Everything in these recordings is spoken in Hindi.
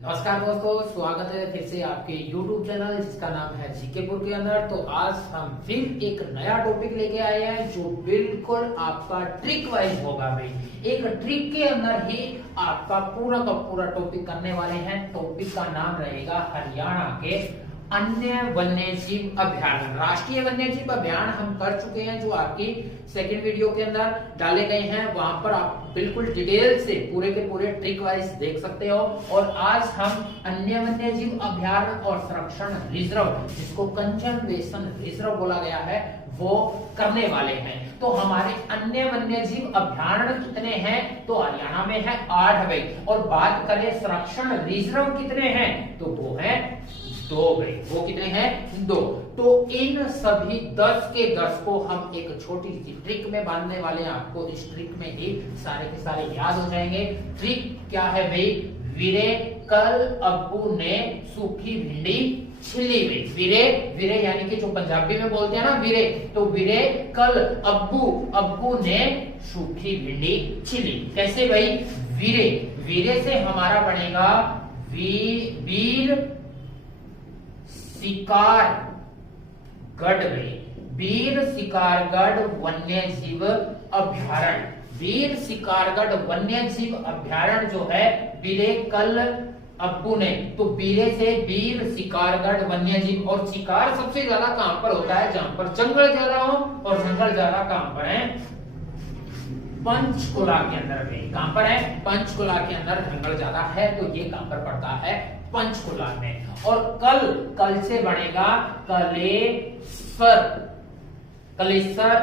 नमस्कार दोस्तों, स्वागत है फिर से आपके YouTube चैनल जिसका नाम है जीकेपुर के अंदर। तो आज हम फिर एक नया टॉपिक लेके आए हैं जो बिल्कुल आपका ट्रिक वाइज होगा भाई। एक ट्रिक के अंदर ही आपका पूरा का पूरा टॉपिक करने वाले हैं। टॉपिक का नाम रहेगा हरियाणा के अन्य वन्यजीव अभ्यारण्य। राष्ट्रीय वन्यजीव अभ्यारण्य हम कर चुके हैं, जो आपकी सेकंड वीडियो के अंदर डाले गए हैं। वहां पर आप बिल्कुल डिटेल से पूरे के पूरे ट्रिक वाइज देख सकते हो। और आज हम अन्य वन्यजीव अभ्यारण्य और संरक्षण रिजर्व, जिसको कंजर्वेशन रिजर्व बोला गया है, वो करने वाले हैं। तो हमारे अन्य वन्यजीव अभ्यारण्य कितने हैं? तो हरियाणा में है 8 भाई। और बात करें संरक्षण रिजर्व कितने हैं, तो वो है 2 भाई। वो कितने हैं? 2। तो इन सभी 10 के 10 को हम एक छोटी सी ट्रिक में बांधने वाले हैं। आपको इस ट्रिक में ही सारे के सारे याद हो जाएंगे। ट्रिक क्या है भाई? वीरे कल अब्बू ने सूखी भिंडी छिली हुई। वीरे वीरे यानी कि जो पंजाबी में बोलते हैं ना वीरे, तो वीरे कल अब्बू ने सूखी भिंडी छिली। कैसे भाई? वीरे वीरे से हमारा बनेगा वीर शिकारगढ़ भाई। वीर शिकारगढ़ वन्यजीव अभ्यारण्य। वीर शिकारगढ़ वन्यजीव अभ्यारण्य जो है वीरे कल अब्बू ने, तो वीरे से वीर शिकारगढ़ वन्यजीव। और शिकार सबसे ज्यादा कहां पर होता है? जहां पर जंगल ज्यादा हो। और जंगल ज्यादा कहां पर है? पंचकुला के अंदर में। कहां पर है? पंचकुला के अंदर जंगल ज्यादा है, तो ये कहां पर पड़ता है? पंचकुला में। और कल से बनेगा कलेसर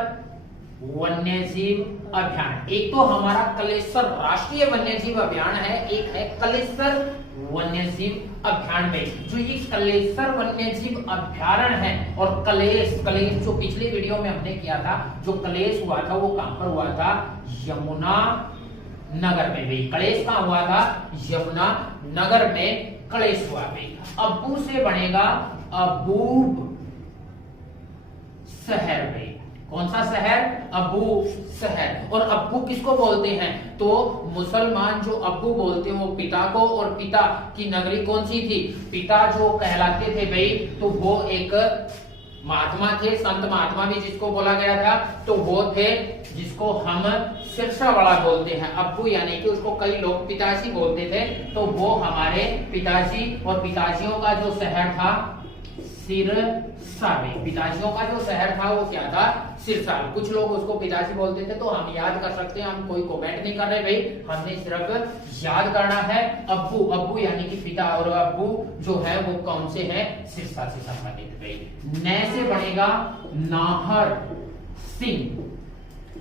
वन्यजीव अभ्यारण्य। एक तो हमारा कलेसर राष्ट्रीय वन्यजीव अभ्यारण्य है, एक है कलेसर वन्यजीव अभ्यारण्य में। जो ये कलेसर वन्यजीव अभ्यारण्य है, और कलेश जो पिछली वीडियो में हमने किया था, जो कलेश हुआ था वो कहां पर हुआ था? यमुना नगर में भी। कलेश कहां हुआ था? यमुना नगर में कलेश हुआ भी। अब्बू से बनेगा अबूब शहर में। कौन सा शहर? अब्बू शहर। और अब्बू किसको बोलते हैं? तो मुसलमान जो अब्बू बोलते हैं वो पिता को, और पिता की नगरी कौन सी थी? पिता जो कहलाते थे भाई, तो वो एक महात्मा थे, संत महात्मा भी जिसको बोला गया था, तो वो थे जिसको हम सिरसा वाला बोलते हैं। अब्बू यानी कि उसको कई लोग पिताजी बोलते थे, तो वो हमारे पिताजी। और पिताजियों का जो शहर था सिरसा। पिताजियों का जो शहर था वो क्या था? सिरसा। कुछ लोग उसको पिताजी बोलते थे, तो हम याद कर सकते हैं। हम कोई कमेंट नहीं कर रहे भाई, हमने सिर्फ याद करना है। अब्बू यानी कि पिता, और अब्बू जो है वो कौन से है? सिरसा से संबंधित भाई। न से बनेगा नाहर सिंह।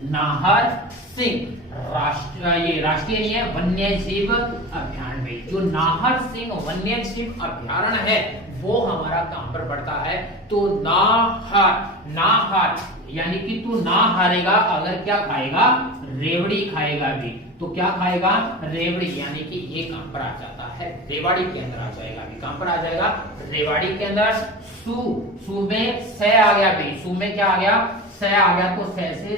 नाहर सिंह ये राष्ट्रीय नहीं है, वन्यजीव अभ्यारण्य भाई। जो नाहर सिंह वन्यजीव अभ्यारण्य है वो हमारा कहां पर पड़ता है? तो नाहर यानी कि तू ना हारेगा अगर क्या खाएगा? रेवड़ी खाएगा भी। तो क्या खाएगा? रेवड़ी। यानी कि ये कहां पर आ जाता है? रेवाड़ी के अंदर आ जाएगा भी। कहां पर आ जाएगा? रेवाड़ी के अंदर। सू में से आ गया भी। सू में क्या आ गया? से आ गया। तो से से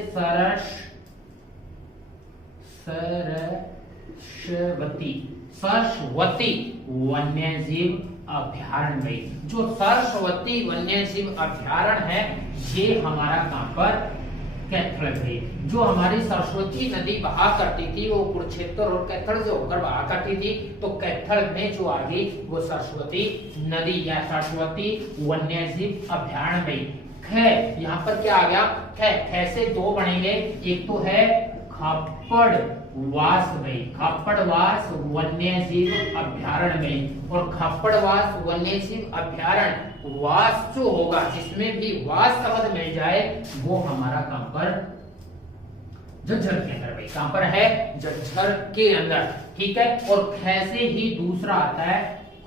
सरस्वती वन्यजीव अभ्यारण्य में। जो सरस्वती वन्यजीव अभ्यारण्य है ये हमारा कहां पर? कैथल में। जो हमारी सरस्वती नदी बहा करती थी वो कुरुक्षेत्र और कैथल से होकर बहा करती थी, तो कैथल में जो आ गई वो सरस्वती नदी या सरस्वती वन्यजीव अभ्यारण्य में। खे यहाँ पर क्या आ गया? खे से 2 बनेंगे। एक तो है खापड़वास में, खापड़वास वन्यजीव अभ्यारण्य में। और खापड़वास वन्यजीव अभ्यारण्य, वास जो होगा जिसमें भी वास शब्द मिल जाए वो हमारा कहां पर? झज्जर के अंदर भाई। कहां पर है? झज्जर के अंदर। ठीक है। और खे से ही दूसरा आता है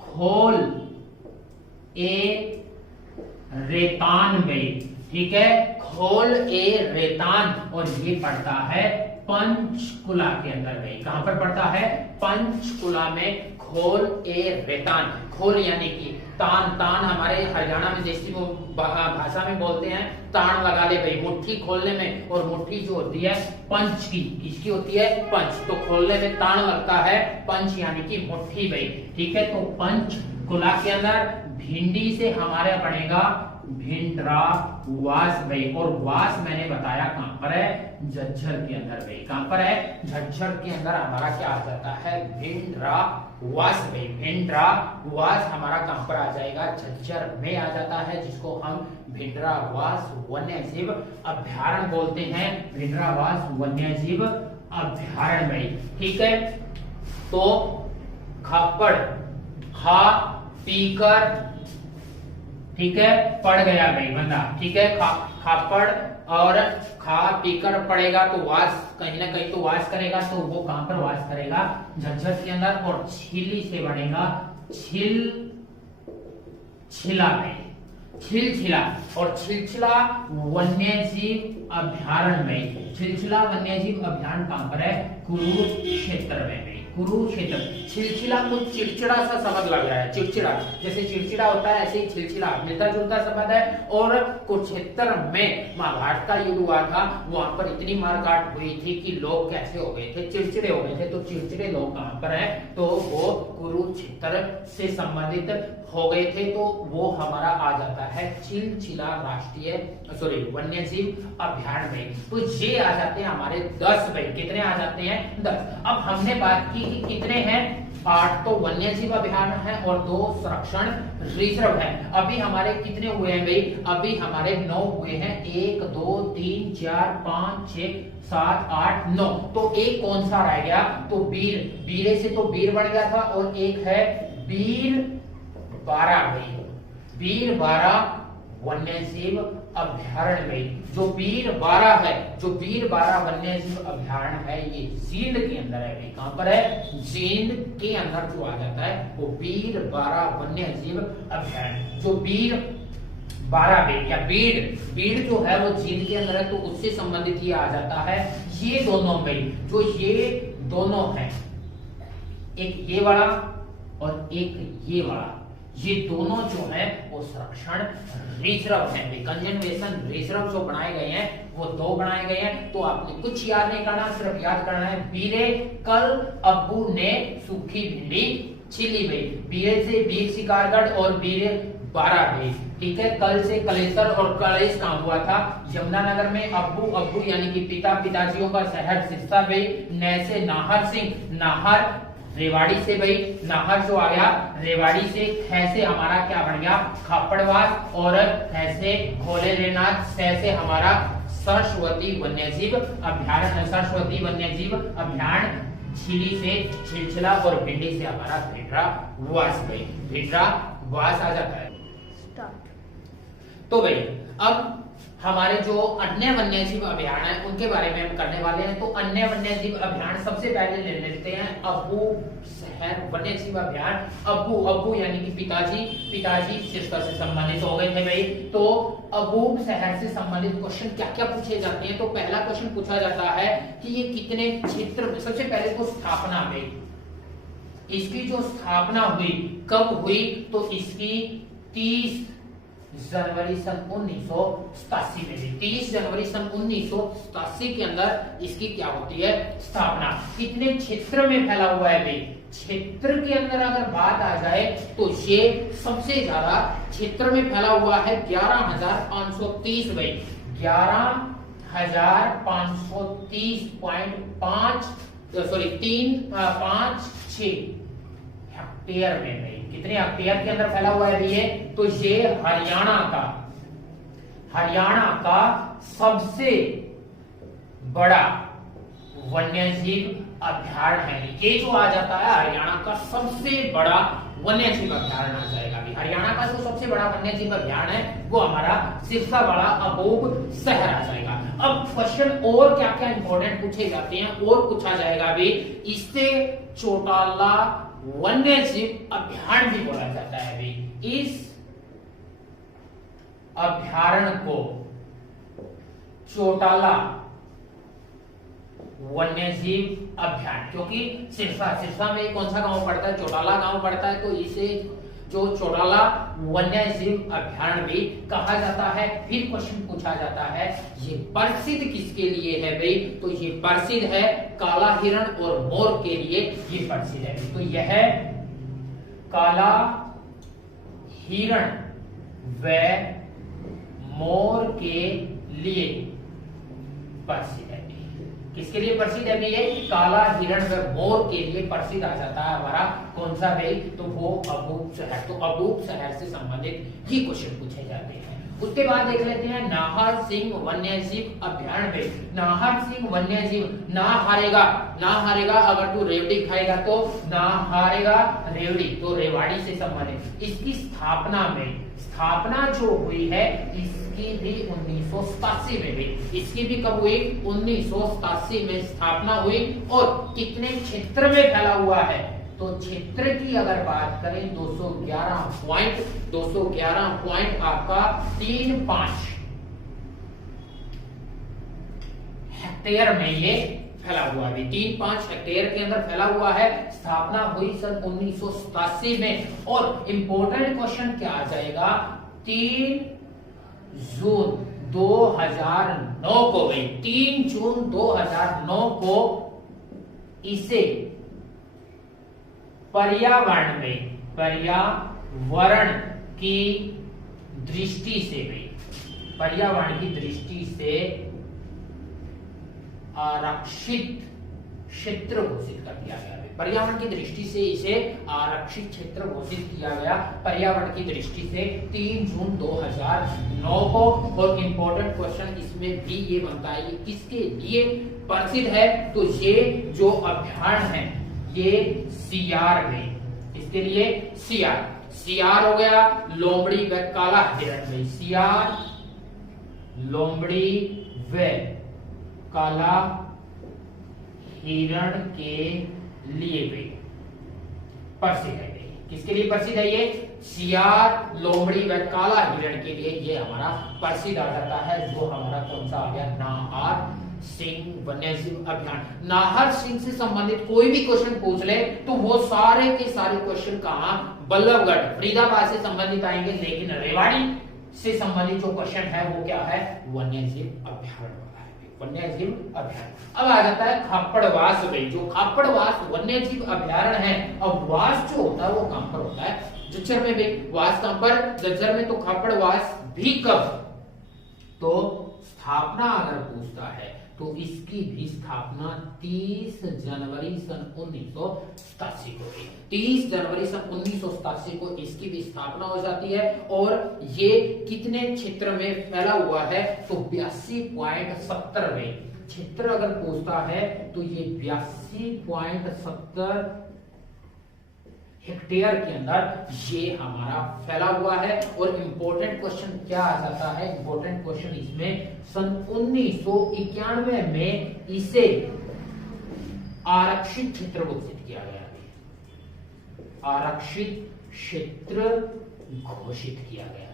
खोल ए रेतान में। ठीक है। खोल ए रेतान। और ये पड़ता है पंचकुला के अंदर में। कहां पर पड़ता है? पंचकुला में खोल ए रेतान। खोल यानी कि तान। तान हमारे हरियाणा में देसी भाषा में बोलते हैं तान लगा ले भाई मुट्ठी खोलने में, और मुट्ठी जो होती है पंच की, किसकी होती है, पंच, तो खोलने में तान लगता है, पंच यानी कि मुट्ठी भाई, ठीक है। तो पंच कुला के अंदर भिंडी से हमारे बनेगा भिंडरा वास भाई, और वास मैंने बताया कहां पर है, झज्जर के अंदर भाई, कहां पर है, झज्जर के अंदर हमारा क्या आ जाता है, भिंडरा वास भाई, भिंडरा वास हमारा कहां पर आ जाएगा, झज्जर में आ जाता है, जिसको हम भिंडरा वास वन्यजीव अभ्यारण्य बोलते हैं, भिंडरा वास वन्यजीव अभ्यारण्य भाई, ठीक है। तो खापड़, खा पीकर, ठीक है, पड़ गया भाई बंदा, ठीक है, खापड़ और खा पीकर पड़ेगा, तो वास कहीं ना कहीं तो वास करेगा, तो वो कहां पर वास करेगा, झज्जर के अंदर, और छिली से बनेगा छिला में, छिलछिला, और छिलछिला वन्यजीव अभ्यारण्य में, छिलछिला वन्यजीव अभ्यारण्य कहां पर है, कुरुक्षेत्र में, कुरुक्षेत्र। छिलछिला कुछ चिड़चिड़ा सा शब्द लग रहा है, चिड़चिड़ा, जैसे चिड़चिड़ा होता है ऐसे ही छिलछिला मिलता जुलता शब्द है। और कुरुक्षेत्र में महाभारत का युद्ध हुआ था, वहां पर इतनी मारकाट हुई थी कि लोग कैसे हो गए थे, चिड़चिड़े हो गए थे, तो चिड़चिड़े लोग कहां पर है, तो वो कुरुक्षेत्र से संबंधित हो गए थे, तो वो हमारा आ जाता है छिलछिला राष्ट्रीय वन्यजीव अभ्यारण्य में। तो ये आ जाते हैं हमारे 10 भाई, कितने आ जाते हैं, 10। अब हमने बात की कि कितने हैं, 8 तो वन्यजीव अभ्यारण्य है और 2 संरक्षण रिजर्व है। अभी हमारे कितने हुए हैं भाई, अभी हमारे 9 हुए हैं, 1 2 3 4 5 6 7 8 9, तो एक कौन सा रह गया, तो बीर, बीरे से तो बीर बन गया था, और एक है बीर 12 भाई, बीर 12 वन्यजीव अभ्यारण्य में, जो बीर 12 है, जो बीर 12 वन्यजीव अभ्यारण्य है, ये जींद के अंदर है भाई, कहां पर है, जींद के अंदर जो आ जाता है वो बीर 12 वन्यजीव अभ्यारण्य, जो बीर 12 बीड़ या बीड़ जो है वो जींद के अंदर है, तो उससे संबंधित ये आ जाता है। ये दोनों में जो ये दोनों है, एक ये वाला और एक ये वाला, ये दोनों जो है वो संरक्षण रिजर्व है, कंजर्वेशन रिजर्व जो बनाए गए हैं वो 2 बनाए गए हैं। तो आपने कुछ याद नहीं करना, सिर्फ याद करना है, बीरे कल अब्बू ने सूखी भिंडी छिली गई, बीरे से बीर शिकारगढ़ और बीरे 12 गई, ठीक है। कल से कलेसर और कलेश काम हुआ था यमुनानगर में, अब्बू, अब्बू यानी कि पिता, पिताजियों का शहर सिरसा गई, नए से नाहर सिंह, नाहर रेवाड़ी से भाई, नाहर जो आया रेवाड़ी से, खे से हमारा क्या बन गया, खापड़वास, और खे से खोले लेनाथ, से हमारा सरस्वती वन्यजीव अभ्यारण्य, सरस्वती वन्यजीव अभ्यारण्य, छिली से छिलछिला, और भिंडी से हमारा भिंडरा वास भाई, भिंडरा वास आ जाता है। तो भाई अब हमारे जो अन्य वन्यजीव अभ्यारण्य है उनके बारे में हम करने वाले हैं। तो अन्य वन्यजीव अभ्यारण्य सबसे पहले ले लेते हैं अब्बू शहर वन्यजीव अभ्यारण्य। अब्बू, अब्बू यानी कि पिताजी, पिताजी सिरसा से संबंधित हो गए थे भाई। तो अब्बू शहर से संबंधित क्वेश्चन क्या क्या पूछे जाते हैं, तो पहला क्वेश्चन पूछा जाता है कि ये कितने क्षेत्र में, सबसे पहले तो स्थापना में, इसकी जो स्थापना हुई कब हुई, तो इसकी 30 जनवरी सन 1987 में भी, 30 जनवरी सन 1987 के अंदर इसकी क्या होती है, स्थापना। कितने क्षेत्र में फैला हुआ है भाई, क्षेत्र के अंदर अगर बात आ जाए तो ये सबसे ज्यादा क्षेत्र में फैला हुआ है 11,530 भाई, 11,530.356 हेक्टेयर में भाई, कितने हेक्टेयर के अंदर फैला हुआ है ये, तो ये हरियाणा का सबसे बड़ा वन्यजीव अभ्यारण्य है। ये जो आ जाता है हरियाणा का सबसे बड़ा वन्यजीव अभ्यारण्य आ जाएगा। हरियाणा का जो सबसे बड़ा वन्यजीव अभ्यारण्य है वो हमारा सिरसा वाला अबोग शहर आ जाएगा। अब क्वेश्चन और क्या क्या इंपॉर्टेंट पूछे जाते हैं, और पूछा जाएगा भी, इससे चौटाला वन्यजीव अभ्यारण्य भी बोला जाता है भाई। इस अभ्यारण्य को चौटाला वन्यजीव अभ्यारण्य, क्योंकि सिरसा में कौन सा गांव पड़ता है, चौटाला गांव पड़ता है, तो इसे जो चौड़ाला वन्य जीव अभ्यारण्य भी कहा जाता है। फिर क्वेश्चन पूछा जाता है ये प्रसिद्ध किसके लिए है भाई, तो ये प्रसिद्ध है काला हिरण और मोर के लिए ये प्रसिद्ध है। तो यह काला हिरण व मोर के लिए प्रसिद्ध है। किसके लिए प्रसिद्ध है भैया, काला हिरण व मोर के लिए प्रसिद्ध आ जाता है हमारा कौन सा भाई, तो वो अबूक शहर। तो अबूक शहर से संबंधित ही क्वेश्चन पूछे जाते हैं। उसके बाद देख लेते हैं नाहर सिंह वन्यजीव अभ्यारण्य। नाहर सिंह वन्यजीव, ना हारेगा अगर तू रेवड़ी खाएगा तो ना हारेगा रेवड़ी, तो रेवाड़ी से संबंधित। इसकी स्थापना जो हुई है इसकी भी 1987 में भी, इसकी भी कब हुई, 1987 में स्थापना हुई। और कितने क्षेत्र में फैला हुआ है, तो क्षेत्र की अगर बात करें 211 पॉइंट आपका 35 हेक्टेयर में ये फैला हुआ है। 3-5 हेक्टेयर के अंदर फैला हुआ है। स्थापना हुई सन 1987 में। और इंपॉर्टेंट क्वेश्चन क्या आ जाएगा, 3 जून 2009 को गई, 3 जून 2009 को इसे पर्यावरण की दृष्टि से भी, पर्यावरण की दृष्टि से आरक्षित क्षेत्र घोषित कर दिया गया है। पर्यावरण की दृष्टि से इसे आरक्षित क्षेत्र घोषित किया गया, पर्यावरण की दृष्टि से 3 जून 2009 को। और इंपॉर्टेंट क्वेश्चन इसमें भी ये बनता है ये किसके लिए प्रसिद्ध है, तो ये जो अभ्यारण्य है ये सियार में, इसके लिए सियार हो गया, लोमड़ी व काला हिरण में, सियार, लोमड़ी व काला हिरण के लिए भी प्रसिद्ध है। किसके लिए प्रसिद्ध है ये, सियार, लोमड़ी व काला हिरण के लिए ये हमारा प्रसिद्ध आ जाता है। जो हमारा कौन सा आ गया, नाहर सिंह वन्यजीव अभ्यारण्य। नाहर सिंह से संबंधित कोई भी क्वेश्चन पूछ ले तो वो सारे के सारे क्वेश्चन कहां, बल्लभगढ़ फरीदाबाद से संबंधित आएंगे। लेकिन रेवाड़ी से संबंधित जो क्वेश्चन है वो क्या है, वन्यजीव अभ्यारण्य वाला है, वन्यजीव अभ्यारण्य। अब आ जाता है खापड़वास भाई, जो खापड़वास वन्यजीव अभ्यारण्य है। अब वास जो होता है वो कहां पर होता है, झज्जर में भाई। वास कहां पर, झज्जर में। तो खापड़वास भी कब, तो स्थापना अगर पूछता है तो इसकी भी स्थापना 30 जनवरी सन 1987 को हुई। 30 जनवरी सन 1987 को इसकी भी स्थापना हो जाती है। और ये कितने क्षेत्र में फैला हुआ है, तो 82.70 में। क्षेत्र अगर पूछता है तो ये 82.70 हेक्टेयर के अंदर ये हमारा फैला हुआ है। और इंपॉर्टेंट क्वेश्चन क्या आ जाता है, इंपॉर्टेंट क्वेश्चन इसमें सन 1991 में इसे आरक्षित क्षेत्र घोषित किया गया है, आरक्षित क्षेत्र घोषित किया गया है।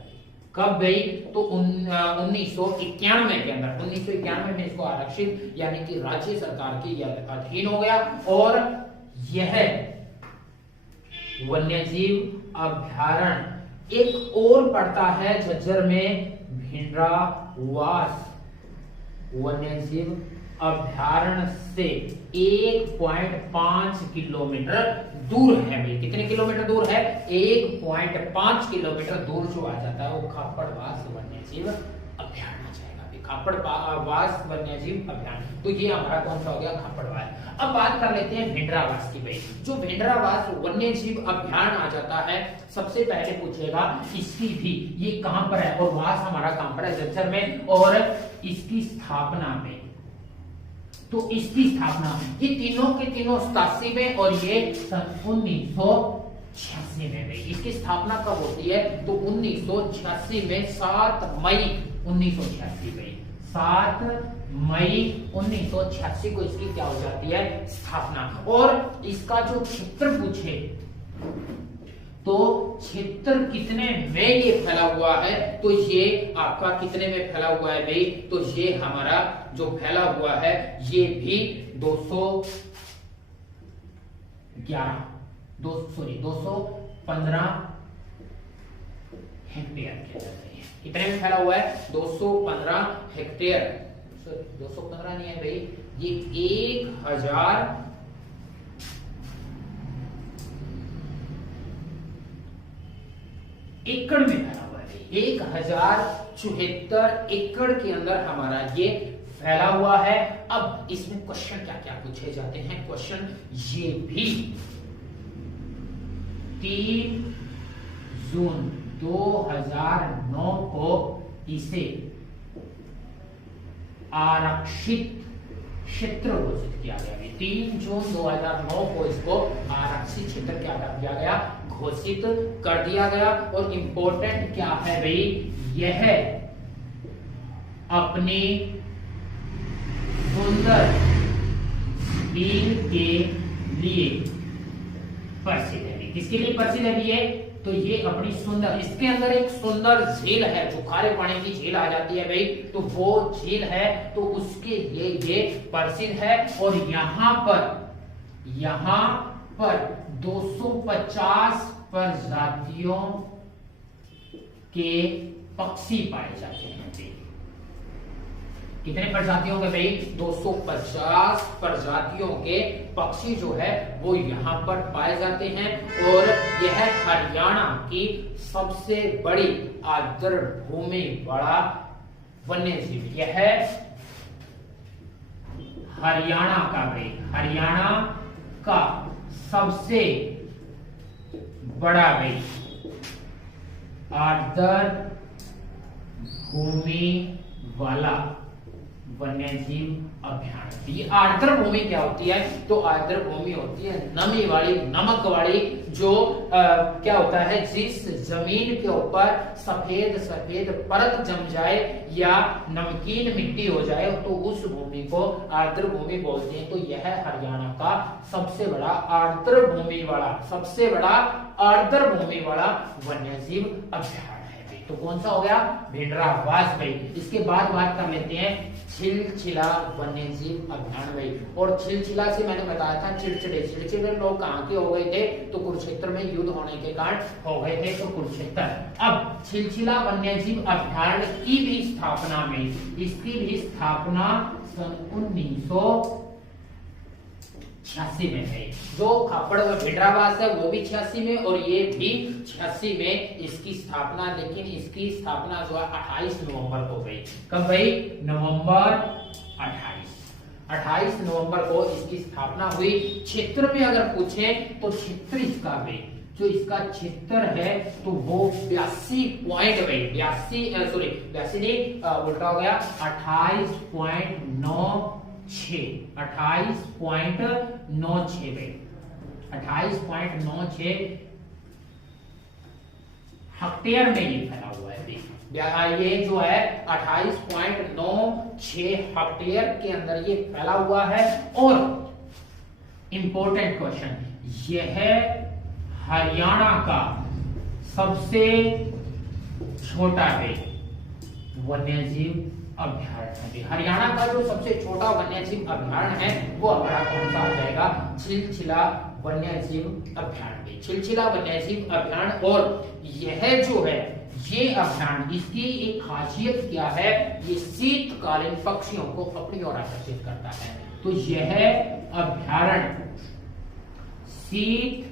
कब गई, तो 1991 के अंदर, 1991 में इसको आरक्षित यानी कि राज्य सरकार के अधीन हो गया। और यह वन्यजीव अभ्यारण्य एक और पड़ता है झज्जर में, भिंडरावास वन्यजीव अभ्यारण्य से 1.5 किलोमीटर दूर है भाई। कितने किलोमीटर दूर है, 1.5 किलोमीटर दूर जो आ जाता है वो खापड़वास वन्यजीव अभ्यारण्य खापड़वास वन्यजीव अभ्यारण्य। तो ये हमारा कौन सा हो गया, खापड़वास। अब बात कर लेते हैं भिंडरावास की भाई। जो भिंडरावास वन्यजीव अभ्यारण्य आ जाता है, सबसे पहले पूछेगा इसकी भी ये कहां पर है, और वास हमारा कहां पर है, झज्जर में। और इसकी स्थापना में, तो इसकी स्थापना ये तीनों के तीनों 87 में और ये सन 1986 में गई। इसकी स्थापना कब होती है, तो 1986 में 7 मई 1986 में, 7 मई 1986 को इसकी क्या हो जाती है, स्थापना। और इसका जो क्षेत्र पूछे तो क्षेत्र कितने में ये फैला हुआ है, तो ये आपका कितने में फैला हुआ है भाई, तो ये हमारा जो फैला हुआ है ये भी 215 हेक्टेयर के अंदर है। कितने में फैला हुआ है? 215 हेक्टेयर। 215 नहीं है भाई, ये 1000 एकड़ में फैला हुआ है। 1074 एकड़ के अंदर हमारा ये फैला हुआ है। अब इसमें क्वेश्चन क्या क्या पूछे जाते हैं? क्वेश्चन ये भी 3 जून 2009 को इसे आरक्षित क्षेत्र घोषित किया गया। 3 जून 2009 को इसको आरक्षित क्षेत्र क्या कर दिया गया? घोषित कर दिया गया। और इंपॉर्टेंट क्या है भाई? यह अपनी सुंदर झील के लिए प्रसिद्ध है। किसके लिए प्रसिद्ध है ये? तो ये अपनी सुंदर, इसके अंदर एक सुंदर झील है, जो खारे पानी की झील आ जाती है भाई, तो वो झील है, तो उसके लिए ये प्रसिद्ध है। और यहाँ पर 250 प्रजातियों के पक्षी पाए जाते हैं। कितने प्रजातियों के भाई? 250 प्रजातियों के पक्षी जो है वो यहाँ पर पाए जाते हैं। और यह हरियाणा की सबसे बड़ी आर्द्रभूमि वाला वन्य जीव। यह हरियाणा का भाई, हरियाणा का सबसे बड़ा भाई आर्द्र भूमि वाला वन्यजीव अभ्यारण्य। ये आर्द्र भूमि क्या होती है? तो आर्द्र भूमि होती है नमी वाली, नमक वाली, जो क्या होता है, जिस जमीन के ऊपर सफेद सफेद परत जम जाए या नमकीन मिट्टी हो जाए तो उस भूमि को आर्द्र भूमि बोलते हैं। तो यह हरियाणा का सबसे बड़ा आर्द्र भूमि वाला वन्यजीव अभ्यारण्य। तो कौन सा हो गया? भिंडरावास भाई। इसके बाद बात कर लेते हैं छिलछिला वन्यजीव अभ्यारण्य भाई। और छिलछिला से मैंने बताया था चिड़चिड़े लोग कहाँ के हो गए थे? तो कुरुक्षेत्र में युद्ध होने के कारण हो गए थे, तो कुरुक्षेत्र। अब छिलछिला वन्यजीव अभ्यारण्य की भी स्थापना में, इसकी भी स्थापना सन 1986 में है। जो खापड़ व भिंडरावास है वो भी 86 में, और ये भी 86 में इसकी स्थापना। लेकिन इसकी स्थापना जो है 28 नवंबर को हुई। कब भाई? नवंबर 28 नवंबर को इसकी स्थापना हुई। क्षेत्र में अगर पूछे तो क्षेत्र इसका भाई, जो इसका क्षेत्र है तो वो 82 पॉइंट भाई, 82 नहीं, उल्टा हो गया, 28.96 भाई, 28.96 हेक्टेयर में ये फैला हुआ है। ये जो है 28.96 हेक्टेयर के अंदर ये फैला हुआ है। और इंपॉर्टेंट क्वेश्चन, यह हरियाणा का सबसे छोटा है वन्यजीव अभ्यारण्य। हरियाणा का जो सबसे छोटा वन्यजीव अभ्यारण्य है वो हमारा कौन सा हो जाएगा? छिलछिला वन्यजीव अभ्यारण्य। छिलछिला वन्यजीव अभ्यारण्य। और यह जो है ये अभ्यारण्य, इसकी एक खासियत क्या है? ये शीतकालीन पक्षियों को अपनी ओर आकर्षित करता है। तो यह अभ्यारण्य शीतकालीन,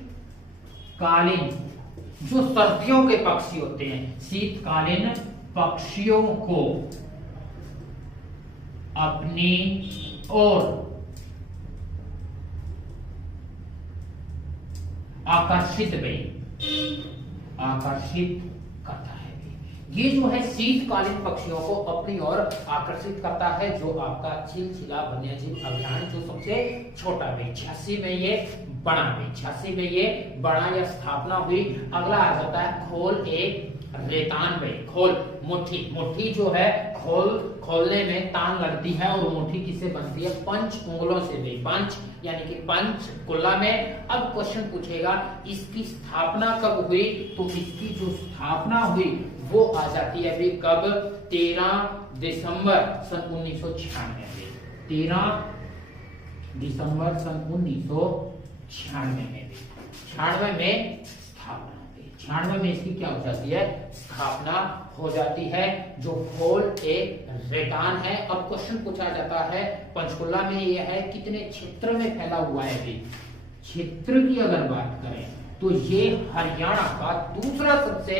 जो सर्दियों के पक्षी होते हैं, शीतकालीन पक्षियों को अपनी ओर आकर्षित करता है। ये जो है शीतकालीन पक्षियों को अपनी ओर आकर्षित करता है। जो आपका छिलछिला वन्यजीव अभ्यारण्य जो सबसे छोटा है, 86 में ये बना, 86 में ये बना या स्थापना हुई। अगला आ जाता है खोल एक रेतान भाई। खोल मुट्ठी जो है, खोलने में तान लगती है, और मुट्ठी किससे बनती है? 5 उंगलों से भाई, 5 यानी कि पंचकुला में। अब क्वेश्चन पूछेगा इसकी स्थापना कब हुई? तो इसकी जो स्थापना हुई वो आ जाती है अभी कब? 13 दिसंबर सन 1996। 13 दिसंबर सन 1996 में 96 में स्थापना हुई। 96 में इसकी क्या हो जाती है, स्थापना हो जाती है, जो होल ए रेटान है। अब क्वेश्चन पूछा जाता है पंचकुला में यह है कितने क्षेत्र में फैला हुआ है भाई। क्षेत्र की अगर बात करें तो ये हरियाणा का दूसरा सबसे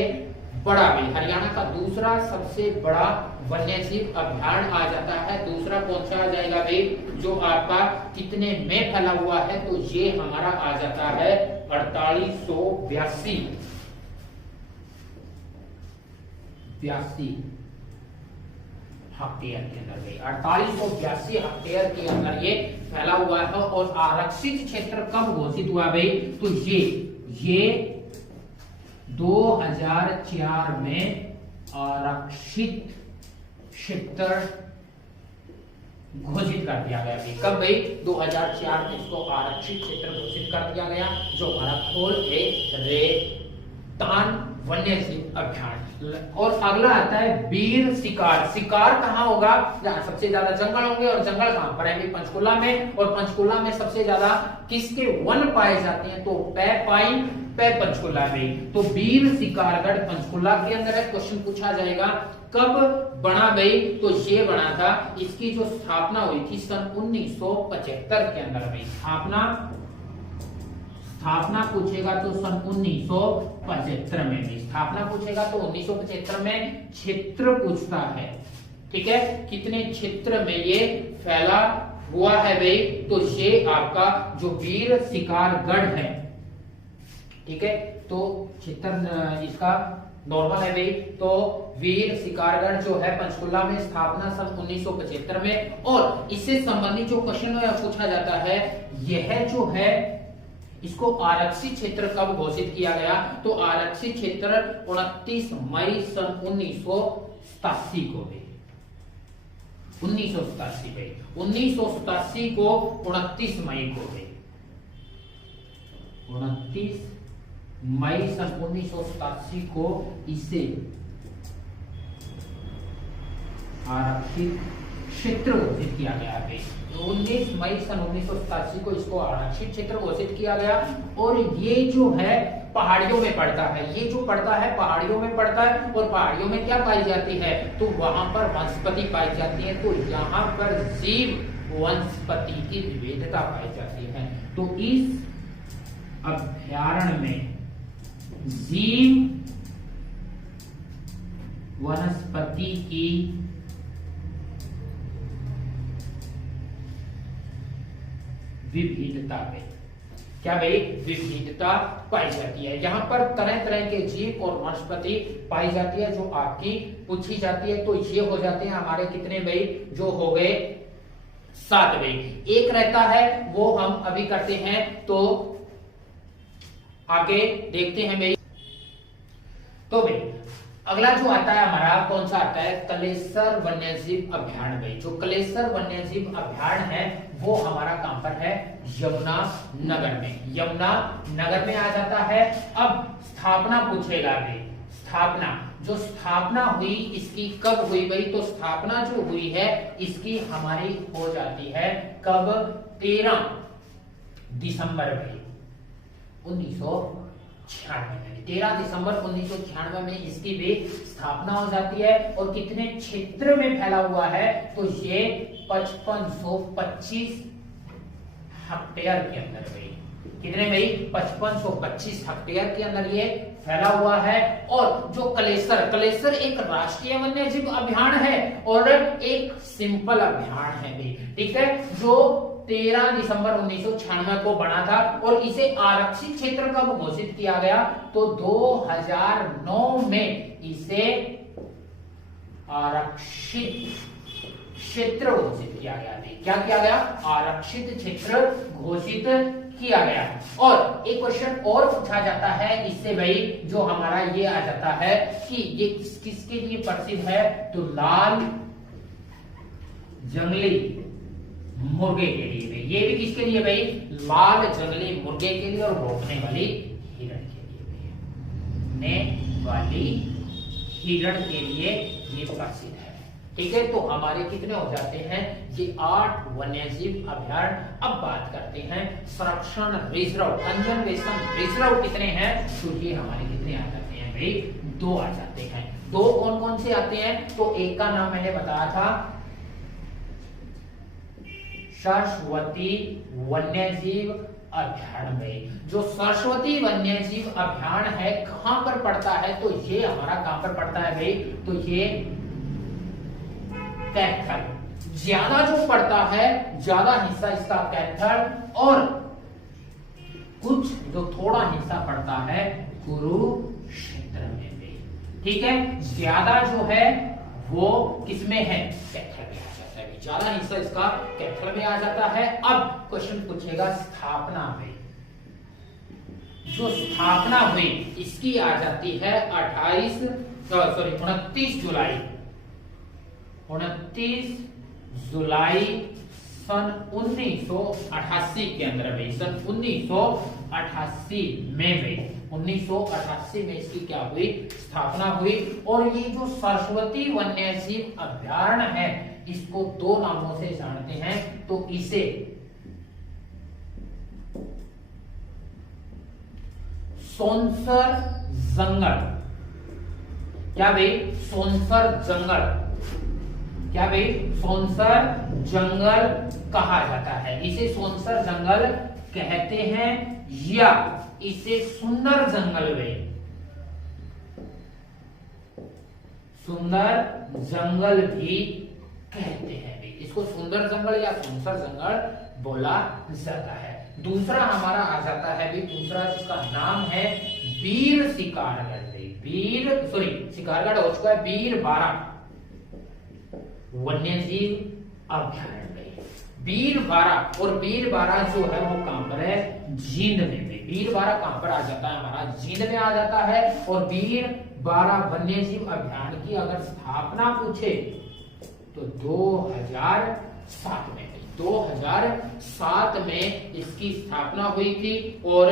बड़ा भाई, हरियाणा का दूसरा सबसे बड़ा वन्यजीव अभ्यारण्य आ जाता है। दूसरा कौन सा आ जाएगा भाई, जो आपका कितने में फैला हुआ है, तो ये हमारा आ जाता है 4882 हेक्टेयर के अंदर गई। 4882 हेक्टेयर के अंदर ये फैला हुआ है। और आरक्षित क्षेत्र कब घोषित हुआ भाई, तो ये 2004 में आरक्षित क्षेत्र घोषित कर दिया गया। कब भाई, 2004 में इसको आरक्षित क्षेत्र घोषित कर दिया गया, जो हमारा होल ए रेटान वन्यजीव अभ्यारण्य। और अगला आता है वीर शिकार। शिकार कहाँ होगा, जहाँ सबसे ज्यादा जंगल होंगे, और जंगल कहाँ पर है, पंचकुला में। और पंचकुला में सबसे ज्यादा किसके वन पाए जाते हैं, तो पै पंचकुला में। तो वीर शिकारगढ़ पंचकुला के अंदर है। क्वेश्चन पूछा जाएगा कब बना भाई, तो ये बना था, इसकी जो स्थापना हुई थी सन 1975 के अंदर भाई। स्थापना पूछेगा तो सन 1975 में भी, स्थापना पूछेगा तो 1975 में। क्षेत्र पूछता है, ठीक है, कितने क्षेत्र में ये फैला हुआ है भाई, तो ये आपका जो वीर शिकारगढ़ है, ठीक है, तो क्षेत्र इसका नॉर्मल है भाई। तो वीर शिकारगढ़ जो है पंचकुला में, स्थापना सन 1975 में। और इससे संबंधित जो क्वेश्चन पूछा जाता है, यह जो है इसको आरक्षित क्षेत्र कब घोषित किया गया, तो आरक्षित क्षेत्र 29 मई सन 1987 को भी, 1987 भाई, 1987 को 29 मई को भी, 29 मई सन 1987 को इसे आरक्षित क्षेत्र घोषित किया गया है। 19 मई सन 1987 को इसको आरक्षित क्षेत्र घोषित किया गया। और ये जो है पहाड़ियों में पड़ता है, ये जो पड़ता है पहाड़ियों में पड़ता है। और पहाड़ियों में क्या पाई जाती है, तो वहां पर वनस्पति पाई जाती है। तो यहाँ पर जीव वनस्पति की विविधता पाई जाती है। तो इस अभ्यारण्य में जीव वनस्पति की विविधता में क्या भाई, विविधता पाई जाती है। यहाँ पर तरह तरह के जीव और वनस्पति पाई जाती है, जो आपकी पूछी जाती है। तो ये हो जाते हैं हमारे कितने भाई, जो हो गए 7 भाई। एक रहता है वो हम अभी करते हैं, तो आगे देखते हैं भाई। तो भाई अगला जो आता है हमारा, कौन सा आता है, कलेसर वन्यजीव अभ्यारण्य भाई। जो कलेसर वन्यजीव अभ्यारण्य है वो हमारा कहां पर है, यमुना नगर में, यमुना नगर में आ जाता है। अब स्थापना पूछेगा भाई, स्थापना, जो स्थापना हुई इसकी कब हुई भाई, तो स्थापना जो हुई है इसकी हमारी हो जाती है कब, 13 दिसंबर भाई 1996 में, 13 दिसंबर 1996 में इसकी भी स्थापना हो जाती है। और कितने क्षेत्र में फैला हुआ है, तो ये 5525 हेक्टेयर के अंदर भाई, कितने भाई, 5525 हेक्टेयर के अंदर ये फैला हुआ है। और जो कलेसर, कलेसर एक राष्ट्रीय वन्यजीव अभ्यारण्य है और एक सिंपल अभ्यारण्य है भाई, ठीक है, जो 13 दिसंबर 1996 को बना था। और इसे आरक्षित क्षेत्र कब घोषित किया गया, तो 2009 में इसे आरक्षित क्षेत्र घोषित किया गया। क्या किया गया, आरक्षित क्षेत्र घोषित किया गया। और एक क्वेश्चन और पूछा जाता है इससे भाई, जो हमारा ये आ जाता है कि ये किसके लिए प्रसिद्ध है, तो लाल जंगली मुर्गे के लिए भाई। ये भी किसके लिए भाई, लाल जंगली मुर्गे के लिए और भौंकने वाली हिरण के लिए भाई, भौंकने वाली हिरण के लिए ये प्रसिद्ध है। ठीक है, तो हमारे कितने हो जाते हैं ये 8 वन्यजीव अभयारण्य। अब बात करते हैं संरक्षण रिजर्व, कंजर्वेशन रिजर्व कितने हैं, तो ये हमारे कितने आ जाते हैं भाई 2 आ जाते हैं। 2 कौन कौन से आते हैं, तो एक का नाम मैंने बताया था सरस्वती वन्यजीव अभयारण्य में। जो सरस्वती वन्यजीव अभयारण्य है कहां पर पड़ता है, तो ये हमारा कहां पर पड़ता है भाई, तो ये कैथल, ज्यादा जो पड़ता है ज्यादा हिस्सा इसका कैथल, और कुछ जो थोड़ा हिस्सा पड़ता है कुरुक्षेत्र में भी। ठीक है, ज्यादा जो है वो किसमें है, कैथल में आ जाता है, ज्यादा हिस्सा इसका कैथल में आ जाता है। अब क्वेश्चन पूछेगा स्थापना में, जो स्थापना हुई इसकी आ जाती है 29 जुलाई 29 जुलाई सन 1988 के अंदर में, सन 1988 में 1988 में इसकी क्या हुई, स्थापना हुई। और ये जो सरस्वती वन्यजीव अभयारण्य है इसको 2 नामों से जानते हैं, तो इसे सोनसर जंगल, क्या भाई सोनसर जंगल, क्या भाई सोनसर जंगल कहा जाता है, इसे सोनसर जंगल कहते हैं, या इसे सुंदर जंगल में, सुंदर जंगल भी कहते हैं। इसको सुंदर जंगल या सुंदर जंगल बोला जाता है। दूसरा हमारा आ जाता है भी, दूसरा जिसका नाम है वीर शिकारगढ़, शिकारगढ़ हो चुका है, वीर बारा वन्यजीव अभयारण्य। वीर बारा, और वीर बारा जो है वो कहां पर है, जींद में। वीर बारा कहां पर आ जाता है, हमारा जींद में आ जाता है। और वीर बारा वन्यजीव अभयारण्य की अगर स्थापना पूछे तो 2007 में, 2007 में इसकी स्थापना हुई थी। और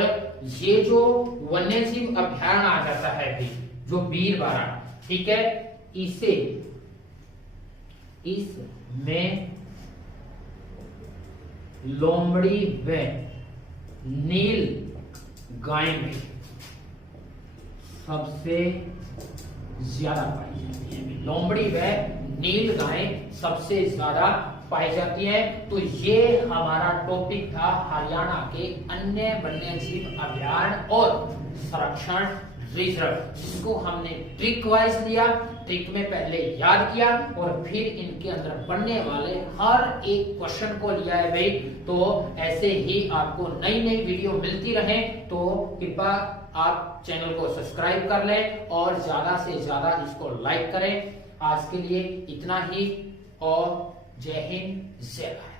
ये जो वन्यजीव अभयारण्य आ जाता है भी, जो वीर बारा, ठीक है, इसमें लोमड़ी व नील गाय में सबसे ज्यादा पाई जाती है। लोमड़ी व नील गाय सबसे ज्यादा पाई जाती है। तो ये हमारा टॉपिक था हरियाणा के अन्य वन्यजीव अभयारण्य और संरक्षण रिजर्व, जिसको हमने ट्रिक वाइज लिया। ट्रिक में पहले याद किया और फिर इनके अंदर बनने वाले हर एक क्वेश्चन को लिया है भाई। तो ऐसे ही आपको नई नई वीडियो मिलती रहे, तो कृपया आप चैनल को सब्सक्राइब कर लें और ज्यादा से ज्यादा इसको लाइक करें। आज के लिए इतना ही, और जय हिंद जय भारत।